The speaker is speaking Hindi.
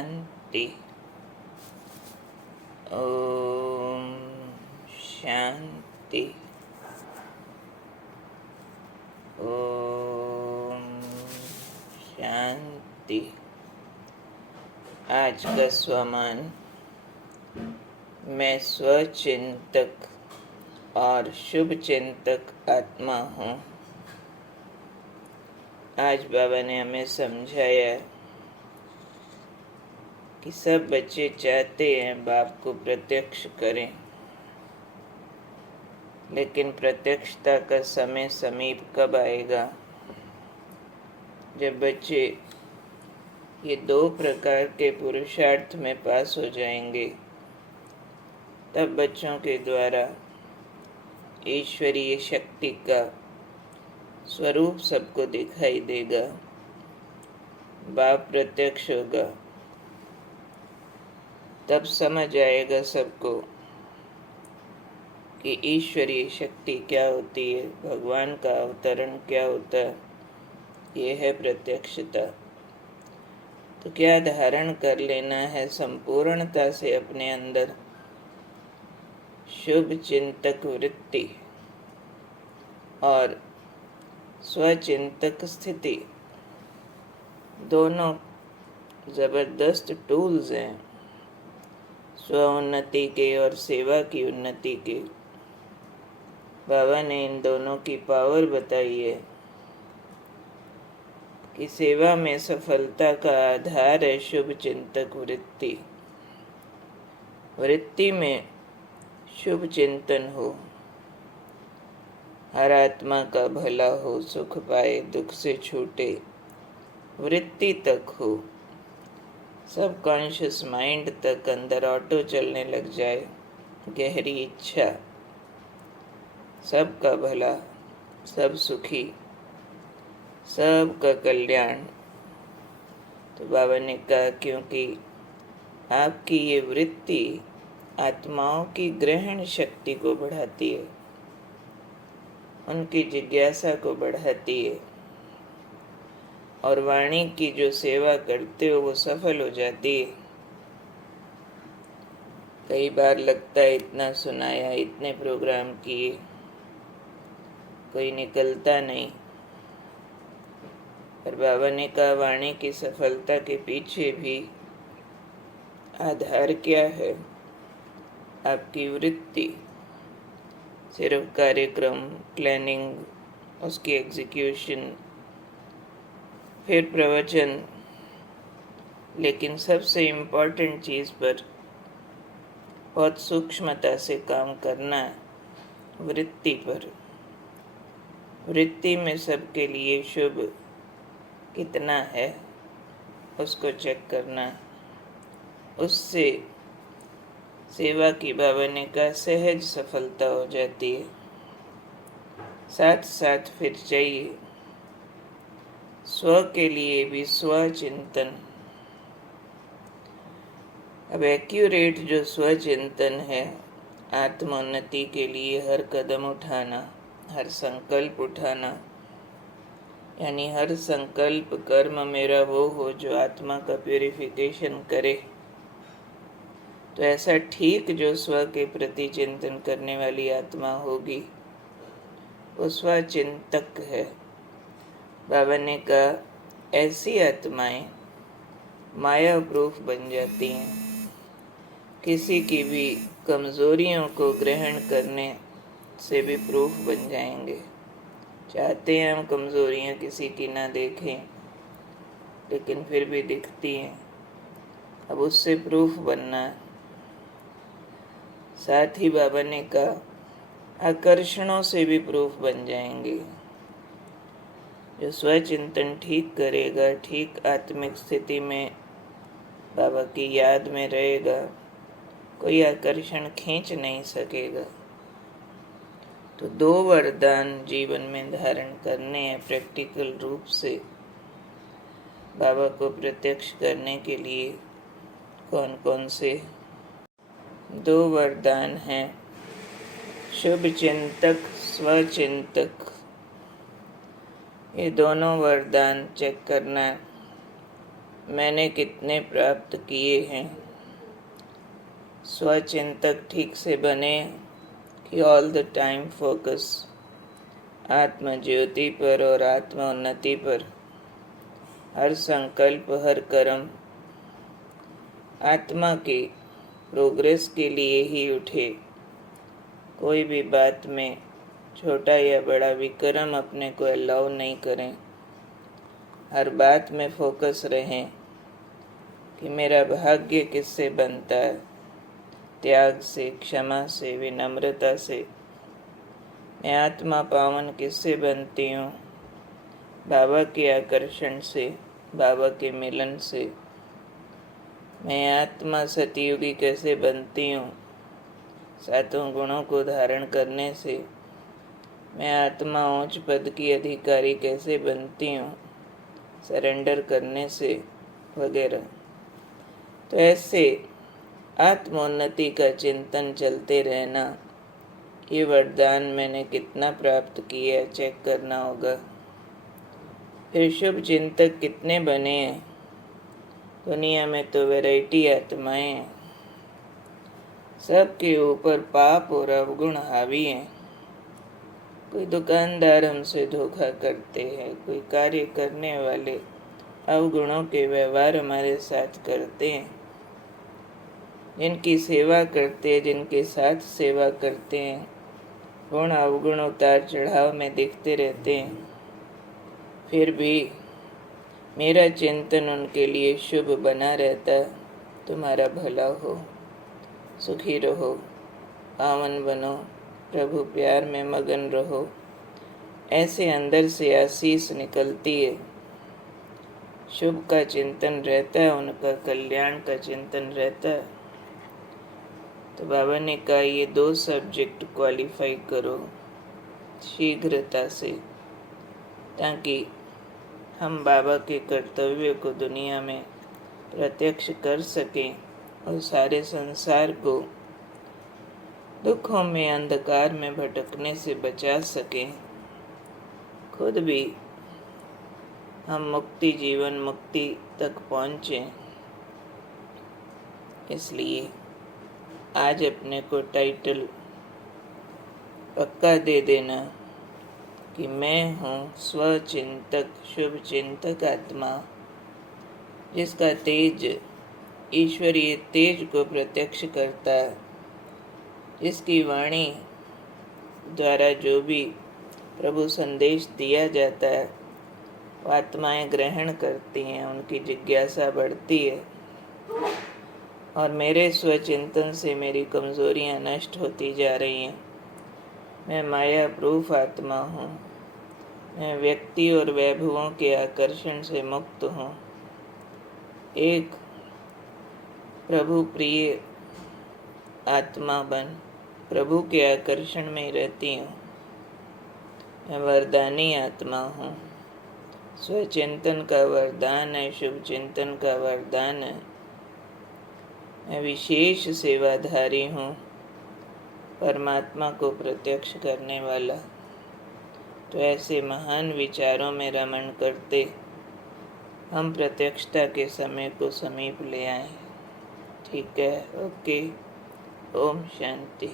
शांति। ओम शांति। ओम शांति। आज का स्वमान, मैं स्वचिंतक और शुभ चिंतक आत्मा हूँ। आज बाबा ने हमें समझाया कि सब बच्चे चाहते हैं बाप को प्रत्यक्ष करें, लेकिन प्रत्यक्षता का समय समीप कब आएगा? जब बच्चे ये दो प्रकार के पुरुषार्थ में पास हो जाएंगे, तब बच्चों के द्वारा ईश्वरीय शक्ति का स्वरूप सबको दिखाई देगा, बाप प्रत्यक्ष होगा। तब समझ आएगा सबको कि ईश्वरीय शक्ति क्या होती है, भगवान का अवतरण क्या होता है। ये है प्रत्यक्षता। तो क्या धारण कर लेना है संपूर्णता से अपने अंदर? शुभ चिंतक वृत्ति और स्वचिंतक स्थिति दोनों जबरदस्त टूल्स हैं स्व उन्नति के और सेवा की उन्नति के। बाबा ने इन दोनों की पावर बताई है कि सेवा में सफलता का आधार है शुभ चिंतक वृत्ति। वृत्ति में शुभ चिंतन हो, हर आत्मा का भला हो, सुख पाए, दुख से छूटे, वृत्ति तक हो, सब कॉन्शियस माइंड तक अंदर ऑटो चलने लग जाए, गहरी इच्छा, सबका भला, सब सुखी, सबका कल्याण। तो बाबा ने कहा क्योंकि आपकी ये वृत्ति आत्माओं की ग्रहण शक्ति को बढ़ाती है, उनकी जिज्ञासा को बढ़ाती है, और वाणी की जो सेवा करते हो वो सफल हो जाती है। कई बार लगता है इतना सुनाया, इतने प्रोग्राम किए, कोई निकलता नहीं। पर बाबा ने कहा वाणी की सफलता के पीछे भी आधार क्या है? आपकी वृत्ति। सिर्फ कार्यक्रम, प्लानिंग, उसकी एग्जीक्यूशन, फिर प्रवचन, लेकिन सबसे इम्पोर्टेंट चीज़ पर बहुत सूक्ष्मता से काम करना, वृत्ति पर। वृत्ति में सबके लिए शुभ कितना है उसको चेक करना, उससे सेवा की बाबा ने कहा सहज सफलता हो जाती है। साथ साथ फिर चाहिए स्व के लिए भी स्वचिंतन। अब एक्यूरेट जो स्वचिंतन है, आत्मोन्नति के लिए हर कदम उठाना, हर संकल्प उठाना, यानी हर संकल्प कर्म मेरा वो हो जो आत्मा का प्यूरिफिकेशन करे। तो ऐसा ठीक जो स्व के प्रति चिंतन करने वाली आत्मा होगी वो स्वचिंतक है। बाबा ने कहा ऐसी आत्माएं माया प्रूफ बन जाती हैं, किसी की भी कमजोरियों को ग्रहण करने से भी प्रूफ बन जाएंगे। चाहते हैं हम कमजोरियां किसी की ना देखें, लेकिन फिर भी दिखती हैं। अब उससे प्रूफ बनना। साथ ही बाबा ने कहा आकर्षणों से भी प्रूफ बन जाएंगे। जो स्वचिंतन ठीक करेगा, ठीक आत्मिक स्थिति में बाबा की याद में रहेगा, कोई आकर्षण खींच नहीं सकेगा। तो दो वरदान जीवन में धारण करने हैं प्रैक्टिकल रूप से बाबा को प्रत्यक्ष करने के लिए। कौन कौन से दो वरदान हैं? शुभ चिंतक, स्वचिंतक। ये दोनों वरदान चेक करना है। मैंने कितने प्राप्त किए हैं। स्वचिंतक ठीक से बने कि ऑल द टाइम फोकस आत्म ज्योति पर और आत्म उन्नति पर। हर संकल्प, हर कर्म आत्मा के प्रोग्रेस के लिए ही उठे। कोई भी बात में छोटा या बड़ा विक्रम अपने को अलाउ नहीं करें। हर बात में फोकस रहें कि मेरा भाग्य किससे बनता है। त्याग से, क्षमा से, विनम्रता से। मैं आत्मा पावन किससे बनती हूँ? बाबा के आकर्षण से, बाबा के मिलन से। मैं आत्मा सतयुगी कैसे बनती हूँ? सातों गुणों को धारण करने से। मैं आत्मा उच्च पद की अधिकारी कैसे बनती हूँ? सरेंडर करने से, वगैरह। तो ऐसे आत्मोन्नति का चिंतन चलते रहना। ये वरदान मैंने कितना प्राप्त किया चेक करना होगा। फिर शुभ चिंतक कितने बने हैं? दुनिया में तो वैरायटी आत्माएं हैं। सबके ऊपर पाप और अवगुण हावी हैं। कोई दुकानदार हमसे धोखा करते हैं, कोई कार्य करने वाले अवगुणों के व्यवहार हमारे साथ करते हैं। जिनकी सेवा करते हैं, जिनके साथ सेवा करते हैं, गुण अवगुण उतार चढ़ाव में दिखते रहते हैं। फिर भी मेरा चिंतन उनके लिए शुभ बना रहता। तुम्हारा भला हो, सुखी रहो, पावन बनो, प्रभु प्यार में मगन रहो। ऐसे अंदर से आशीष निकलती है। शुभ का चिंतन रहता है, उनका कल्याण का चिंतन रहता है। तो बाबा ने कहा ये 2 सब्जेक्ट क्वालिफाई करो शीघ्रता से, ताकि हम बाबा के कर्तव्य को दुनिया में प्रत्यक्ष कर सकें और सारे संसार को दुखों में, अंधकार में भटकने से बचा सकें। खुद भी हम मुक्ति, जीवन मुक्ति तक पहुँचें। इसलिए आज अपने को टाइटल पक्का दे देना कि मैं हूँ स्वचिंतक, शुभ चिंतक आत्मा, जिसका तेज ईश्वरीय तेज को प्रत्यक्ष करता है। जिसकी वाणी द्वारा जो भी प्रभु संदेश दिया जाता है वो आत्माएं ग्रहण करती हैं, उनकी जिज्ञासा बढ़ती है। और मेरे स्वचिंतन से मेरी कमजोरियां नष्ट होती जा रही हैं। मैं माया प्रूफ आत्मा हूँ। मैं व्यक्ति और वैभवों के आकर्षण से मुक्त हूँ। एक प्रभु प्रिय आत्मा बन प्रभु के आकर्षण में रहती हूँ। मैं वरदानी आत्मा हूँ। स्वचिंतन का वरदान है, शुभ चिंतन का वरदान है। मैं विशेष सेवाधारी हूँ, परमात्मा को प्रत्यक्ष करने वाला। तो ऐसे महान विचारों में रमण करते हम प्रत्यक्षता के समय को समीप ले आए। ठीक है, ओके। ओम शांति।